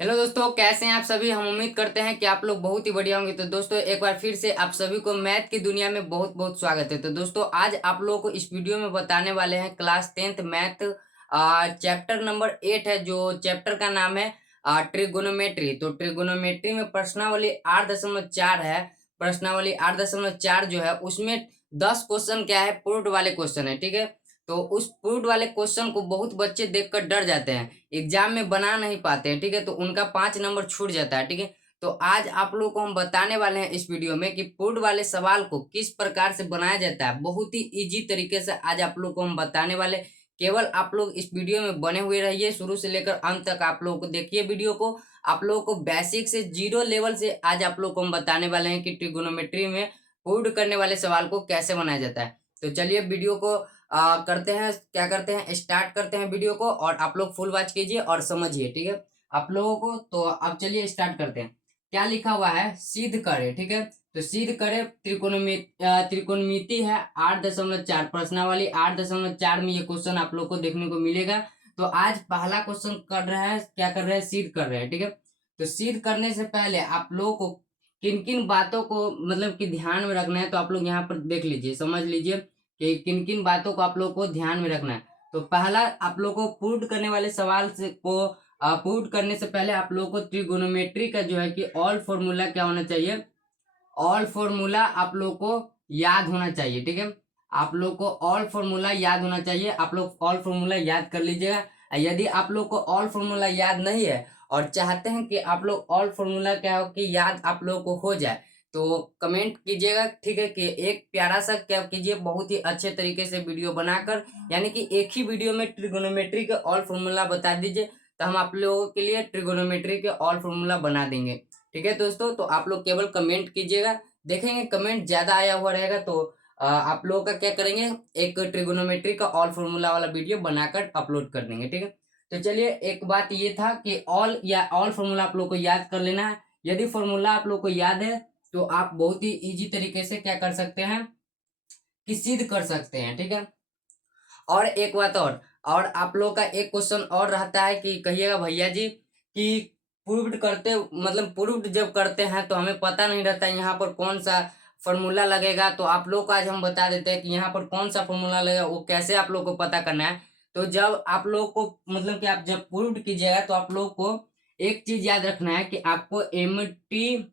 Hello दोस्तों, कैसे हैं आप सभी। हम उम्मीद करते हैं कि आप लोग बहुत ही बढ़िया होंगे। तो दोस्तों, एक बार फिर से आप सभी को मैथ की दुनिया में बहुत बहुत स्वागत है। तो दोस्तों, आज आप लोगों को इस वीडियो में बताने वाले हैं class 10th math chapter number 8 है। जो चैप्टर का नाम है ट्रिगोनोमेट्री। तो ट्रिगोनोमेट्री में प्रश्नावली 8.4 है। प्रश्नावली 8.4 जो है उसमें 10 क्वेश्चन क्या है, प्रूव्ड वाले क्वेश्चन है। ठीक है। तो उस प्रूव्ड वाले क्वेश्चन को बहुत बच्चे देखकर डर जाते हैं, एग्जाम में बना नहीं पाते हैं। ठीक है। तो उनका 5 नंबर छूट जाता है। ठीक है। तो आज आप लोगों को हम बताने वाले हैं इस वीडियो में कि प्रूव्ड वाले सवाल को किस प्रकार से बनाया जाता है। बहुत ही इजी तरीके से आज आप लोग को हम बताने वाले। केवल आप लोग इस वीडियो में बने हुए रहिए, शुरू से लेकर अंत तक आप लोगों को देखिए वीडियो को। आप लोगों को बेसिक से जीरो लेवल से आज आप लोग को हम बताने वाले हैं कि ट्रिगोनोमेट्री में प्रूव्ड करने वाले सवाल को कैसे बनाया जाता है। तो चलिए वीडियो को करते हैं, क्या करते हैं, स्टार्ट करते हैं वीडियो को। और आप लोग फुल वॉच कीजिए और समझिए। ठीक है आप लोगों को। तो अब चलिए स्टार्ट करते हैं। क्या लिखा हुआ है, सिद्ध करे। ठीक है। तो सिद्ध करे त्रिकोणमिति है 8.4, प्रश्नावली 8.4 में ये क्वेश्चन आप लोग को देखने को मिलेगा। तो आज पहला क्वेश्चन कर रहा है, क्या कर रहे हैं, सिद्ध कर रहे हैं। ठीक है। तो सिद्ध करने से पहले आप लोगों को किन किन बातों को मतलब कि ध्यान में रखना है, तो आप लोग यहाँ पर देख लीजिए, समझ लीजिए कि किन किन बातों को आप लोग को ध्यान में रखना है। तो पहला आप लोग को प्रूव करने वाले सवाल से को प्रूव करने से पहले आप लोग को ट्रिगोनोमेट्री का जो है कि ऑल फॉर्मूला क्या होना चाहिए, ऑल फॉर्मूला आप लोग को याद होना चाहिए। ठीक है। आप लोग को ऑल फॉर्मूला याद होना चाहिए। आप लोग ऑल फॉर्मूला याद कर लीजिएगा। यदि आप लोग को ऑल फॉर्मूला याद नहीं है और चाहते हैं कि आप लोग ऑल फॉर्मूला क्या हो कि याद आप लोग को हो जाए, तो कमेंट कीजिएगा। ठीक है कि एक प्यारा सा क्या कीजिए, बहुत ही अच्छे तरीके से वीडियो बनाकर, यानी कि एक ही वीडियो में ट्रिगोनोमेट्री के ऑल फॉर्मूला बता दीजिए, तो हम आप लोगों के लिए ट्रिगोनोमेट्री के ऑल फॉर्मूला बना देंगे। ठीक है दोस्तों, तो आप लोग केवल कमेंट कीजिएगा। देखेंगे कमेंट ज्यादा आया हुआ रहेगा तो आप लोगों का क्या करेंगे, एक ट्रिगोनोमेट्री का ऑल फॉर्मूला वाला वीडियो बनाकर अपलोड कर देंगे। ठीक है। तो चलिए, एक बात ये था कि ऑल या ऑल फॉर्मूला आप लोग को याद कर लेना है। यदि फॉर्मूला आप लोग को याद है तो आप बहुत ही इजी तरीके से क्या कर सकते हैं कि सिद्ध कर सकते हैं। ठीक है। और एक बात और आप लोग का एक क्वेश्चन और रहता है कि कहिएगा भैया जी कि प्रूव्ड करते मतलब प्रूव्ड जब करते हैं तो हमें पता नहीं रहता यहाँ पर कौन सा फॉर्मूला लगेगा। तो आप लोग को आज हम बता देते हैं कि यहाँ पर कौन सा फॉर्मूला लगेगा, वो कैसे आप लोग को पता करना है। तो जब आप लोग को मतलब कि आप जब प्रूव्ड कीजिएगा तो आप लोग को एक चीज याद रखना है कि आपको MTR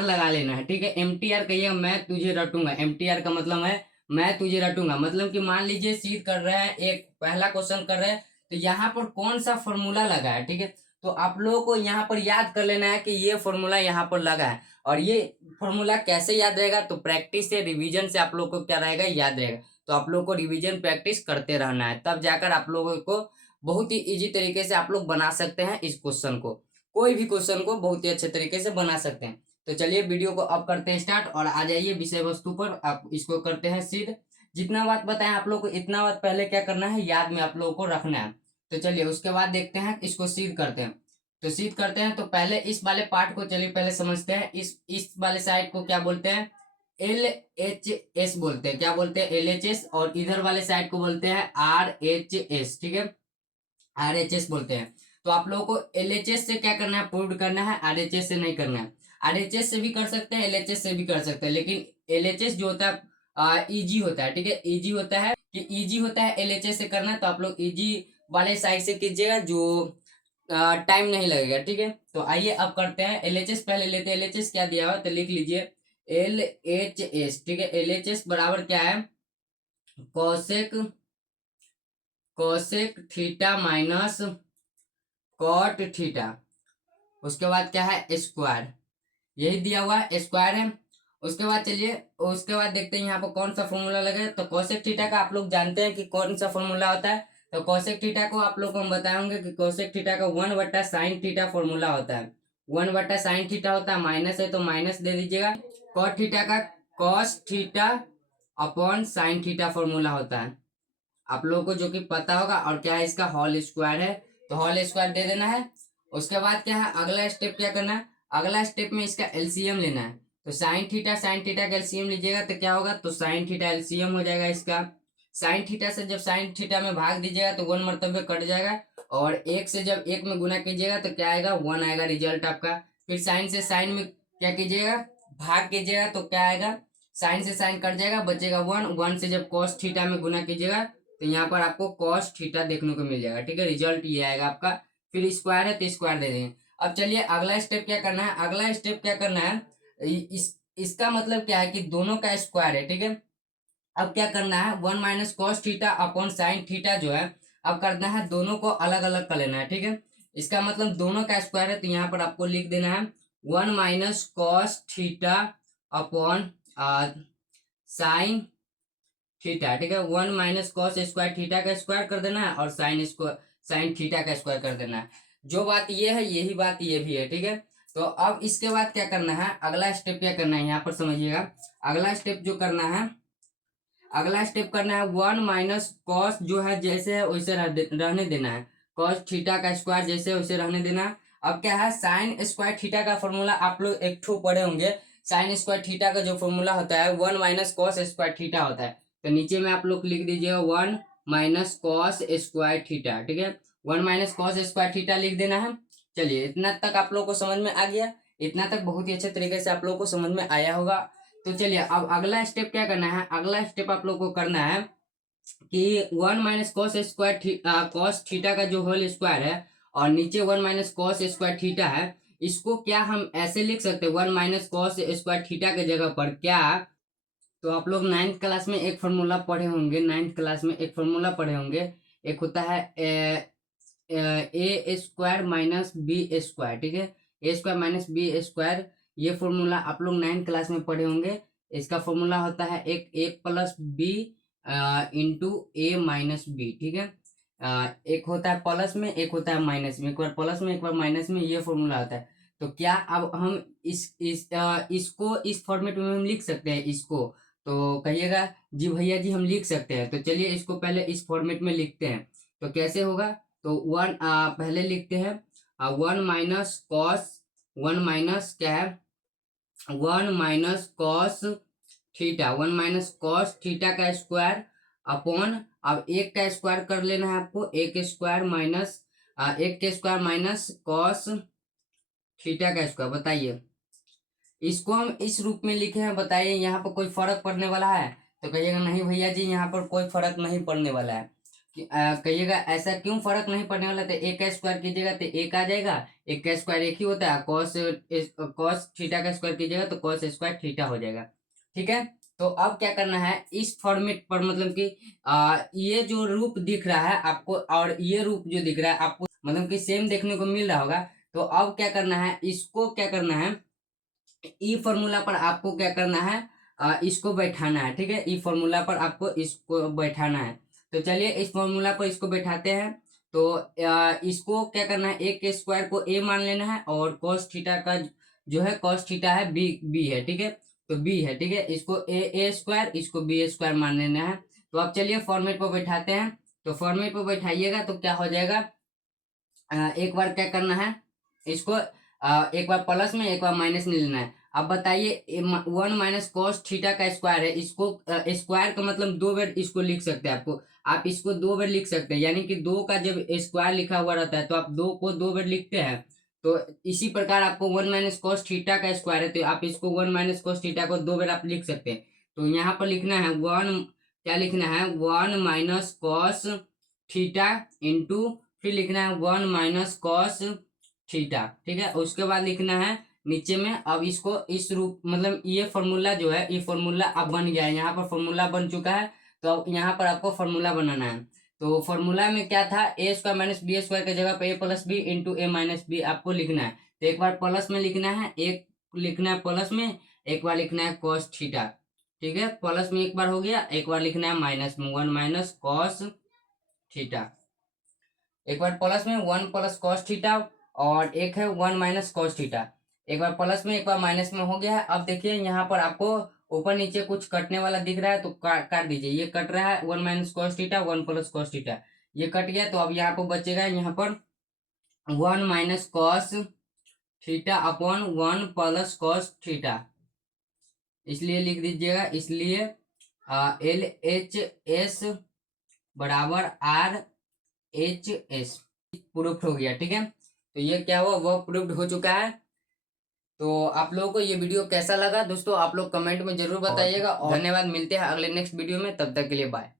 लगा लेना है। ठीक है। MTR कहिएगा, मैं तुझे रटूंगा। MTR का मतलब है मैं तुझे रटूंगा। मतलब कि मान लीजिए सीध कर रहे हैं, एक पहला क्वेश्चन कर रहे हैं, तो यहाँ पर कौन सा फॉर्मूला लगा है। ठीक है। तो आप लोगों को यहाँ पर याद कर लेना है कि ये फॉर्मूला यहाँ पर लगा है। और ये फॉर्मूला कैसे याद रहेगा, तो प्रैक्टिस से, रिवीजन से आप लोग को क्या रहेगा, याद रहेगा। तो आप लोग को रिवीजन प्रैक्टिस करते रहना है, तब जाकर आप लोगों को बहुत ही इजी तरीके से आप लोग बना सकते हैं इस क्वेश्चन को। कोई भी क्वेश्चन को बहुत ही अच्छे तरीके से बना सकते हैं। तो चलिए वीडियो को अब करते हैं स्टार्ट और आ जाइए विषय वस्तु पर। आप इसको करते हैं सिद्ध। जितना बात बताएं आप लोग को, इतना बात पहले क्या करना है, याद में आप लोगों को रखना है। तो चलिए उसके बाद देखते हैं इसको सिद्ध करते हैं। तो सिद्ध करते हैं तो पहले इस वाले पार्ट को चलिए पहले समझते हैं। इस वाले साइड को क्या बोलते हैं, LHS बोलते हैं। क्या बोलते हैं, LHS। और इधर वाले साइड को बोलते हैं RHS। ठीक है, RHS बोलते हैं। तो आप लोगों को LHS से क्या करना है, प्रूव करना है, RHS से नहीं करना है। RHS से भी कर सकते हैं, LHS से भी कर सकते हैं, लेकिन LHS जो होता है इजी होता है। ठीक है, इजी होता है कि इजी होता है LHS से करना। तो आप लोग इजी वाले साइड से कीजिएगा, जो टाइम नहीं लगेगा। ठीक है। तो आइए अब करते हैं। LHS पहले लेते हैं। LHS क्या दिया हुआ तो लिख लीजिए LHS। ठीक है, LHS बराबर क्या है, cosec cosec theta minus cot theta. उसके बाद क्या है, स्क्वायर। यही दिया हुआ है, स्क्वायर है। उसके बाद चलिए, उसके बाद देखते हैं यहाँ पर कौन सा फॉर्मूला लगे। तो कोसेक थीटा का आप लोग जानते हैं कि कौन सा फॉर्मूला होता है। तो कोसेक थीटा को आप लोग को हम बताएंगे कि कोसेक थीटा का 1/sin थीटा फॉर्मूला होता है। 1/sin थीटा होता है, माइनस है तो माइनस दे दीजिएगा। कॉट थीटा का cos theta upon sine theta formula होता है, आप लोगों को जो कि पता होगा। और क्या है, इसका होल स्क्वायर है, तो होल स्क्वायर दे देना है। उसके बाद क्या है, अगला स्टेप क्या करना है, अगला स्टेप में इसका एलसीएम लेना है। तो साइन थीटा का एलसीएम लीजिएगा तो क्या होगा, तो साइन थीटा एलसीएम हो जाएगा इसका। साइन थीटा से जब साइन थीटा में भाग दीजिएगा तो 1 मरतबे कट जाएगा, और 1 से जब 1 में गुना कीजिएगा तो क्या आएगा, 1 आएगा रिजल्ट आपका। फिर साइन से साइन में क्या कीजिएगा, भाग कीजिएगा तो क्या आएगा, साइन से साइन कट जाएगा, बचेगा 1। 1 से जब कॉस थीटा में गुना कीजिएगा तो यहाँ पर आपको कॉस थीटा देखने को मिल जाएगा। ठीक है, रिजल्ट ये आएगा आपका। फिर स्क्वायर है तो स्क्वायर दे देंगे। अब चलिए अगला स्टेप क्या करना है, अगला स्टेप क्या करना है, इसका मतलब क्या है कि दोनों का स्क्वायर है। ठीक है, अब क्या करना है, 1 minus cos theta upon sine theta जो है, अब करना है दोनों को अलग अलग कर लेना है। ठीक है, इसका मतलब दोनों का स्क्वायर है तो यहाँ पर आपको लिख देना है 1 minus cos theta upon sine theta. ठीक है, 1 माइनस कॉस स्क्वायर थीटा का स्क्वायर कर देना है, और साइन स्क्वायर साइन थीटा का स्क्वायर कर देना है। जो बात ये है यही बात ये भी है। ठीक है, तो अब इसके बाद क्या करना है, अगला स्टेप क्या करना है, यहाँ पर समझिएगा। अगला स्टेप जो करना है, अगला स्टेप करना है 1 माइनस कॉस जो है जैसे है वैसे रहने देना है, कॉस थीटा का स्क्वायर जैसे वैसे रहने देना है। अब क्या है, साइन स्क्वायर थीटा का फॉर्मूला आप लोग एक ठो पढ़े होंगे। साइन स्क्वायर थीटा का जो फॉर्मूला होता है 1 माइनस कॉस स्क्वायर थीटा होता है। तो नीचे में आप लोग लिख दीजिएगा 1 माइनस कॉस स्क्वायर थीटा। ठीक है, 1 माइनस कॉस स्क्वायर थीटा लिख देना है। चलिए इतना तक आप लोग को समझ में आ गया, इतना तक बहुत ही अच्छे तरीके से आप लोग को समझ में आया होगा। तो चलिए अब अगला स्टेप क्या करना है, अगला स्टेप आप लोग को करना है कि 1 minus cos square cos theta का जो होल स्क्वायर है, और नीचे 1 माइनस कॉस स्क्वायर थीटा है, इसको क्या हम ऐसे लिख सकते हैं, 1 माइनस कॉस स्क्वायर थीटा के जगह पर क्या, तो आप लोग 9th क्लास में एक फॉर्मूला पढ़े होंगे, 9th क्लास में एक फॉर्मूला पढ़े होंगे, एक होता है ए स्क्वायर माइनस बी स्क्वायर। ठीक है, ए स्क्वायर माइनस बी स्क्वायर, ये फॉर्मूला आप लोग 9th क्लास में पढ़े होंगे। इसका फॉर्मूला होता है एक ए प्लस बी इंटू ए माइनस बी। ठीक है, एक होता है प्लस में, एक होता है माइनस में, एक बार प्लस में एक बार माइनस में, ये फॉर्मूला होता है। तो क्या अब हम इसको इस फॉर्मेट में हम लिख सकते हैं इसको, तो कहिएगा जी भैया जी हम लिख सकते हैं। तो चलिए इसको पहले इस फॉर्मेट में लिखते हैं। तो कैसे होगा, तो पहले लिखते हैं 1 माइनस कॉस, 1 माइनस क्या है, 1 minus cos theta, 1 minus cos theta का स्क्वायर अपॉन, अब एक का स्क्वायर कर लेना है आपको, एक स्क्वायर माइनस एक के स्क्वायर माइनस कॉस थीटा का स्क्वायर। बताइए इसको हम इस रूप में लिखे हैं, बताइए यहाँ पर कोई फर्क पड़ने वाला है, तो कहिएगा नहीं भैया जी यहाँ पर कोई फर्क नहीं पड़ने वाला है। कहिएगा ऐसा क्यों फर्क नहीं पड़ने वाला, तो एक का स्क्वायर कीजिएगा तो एक आ जाएगा, एक का स्क्वायर एक ही होता है, कॉस कॉस थीटा का स्क्वायर कीजिएगा तो कॉस स्क्वायर थीटा हो जाएगा। ठीक है, तो अब क्या करना है, इस फॉर्मेट पर मतलब कि ये जो रूप दिख रहा है आपको और ये रूप जो दिख रहा है आपको मतलब कि सेम देखने को मिल रहा होगा। तो अब क्या करना है, इसको क्या करना है, ई फॉर्मूला पर आपको क्या करना है, इसको बैठाना है। ठीक है, ई फॉर्मूला पर आपको इसको बैठाना है। तो चलिए इस फॉर्मूला पर इसको बैठाते हैं। तो इसको क्या करना है, एक के स्क्वायर को ए मान लेना है, और कॉस थीटा का जो है कॉस थीटा है बी, बी है। ठीक है, तो बी है। ठीक है, इसको ए स्क्वायर, इसको बी स्क्वायर मान लेना है। तो अब चलिए फॉर्मेट पर बैठाते हैं। तो फॉर्मेट पर बैठाइएगा तो क्या हो जाएगा, एक बार क्या करना है, इसको एक बार प्लस में एक बार माइनस में लेना है। अब बताइए 1 माइनस कॉस थीटा का स्क्वायर है, इसको स्क्वायर का मतलब 2 बार इसको लिख सकते हैं आपको, आप इसको 2 बार लिख सकते हैं, यानी कि 2 का जब स्क्वायर लिखा हुआ रहता है तो आप 2 को 2 बार लिखते हैं। तो इसी प्रकार आपको 1 माइनस कॉस थीटा का स्क्वायर है तो आप इसको 1 माइनस कॉस थीटा को 2 बार आप लिख सकते हैं। तो यहाँ पर लिखना है 1, क्या लिखना है, 1 माइनस कॉस थीटा इंटू, फिर लिखना है 1 माइनस कॉस थीटा। ठीक है, उसके बाद लिखना है नीचे में, अब इसको इस रूप मतलब ये फॉर्मूला जो है ये फॉर्मूला अब बन गया है, यहाँ पर फॉर्मूला बन चुका है। तो अब यहाँ पर आपको फॉर्मूला बनाना है। तो फॉर्मूला में क्या था, ए स्क्वायर माइनस बी स्क्वायर की जगह पे ए प्लस बी इंटू ए माइनस बी आपको लिखना है। तो एक बार प्लस में लिखना है, एक लिखना है प्लस में, एक बार लिखना है कॉस थीटा। ठीक है, प्लस में एक बार हो गया, एक बार लिखना है माइनस में 1 माइनस कॉस थीटा। एक बार प्लस में 1 प्लस कॉस थीटा, और एक है 1 माइनस कॉस थीटा। एक बार प्लस में एक बार माइनस में हो गया है। अब देखिए यहाँ पर आपको ऊपर नीचे कुछ कटने वाला दिख रहा है तो काट दीजिए, ये कट रहा है 1 minus cos theta 1 plus cos theta, ये कट गया। तो अब यहाँ पर बचेगा यहाँ पर 1 minus cos theta upon 1 plus cos theta, इसलिए लिख दीजिएगा, इसलिए LHS बराबर RHS प्रूफ हो गया। ठीक है, तो ये क्या हुआ, वह प्रूफ हो चुका है। तो आप लोगों को ये वीडियो कैसा लगा दोस्तों, आप लोग कमेंट में जरूर बताइएगा। और धन्यवाद, मिलते हैं अगले नेक्स्ट वीडियो में, तब तक के लिए बाय।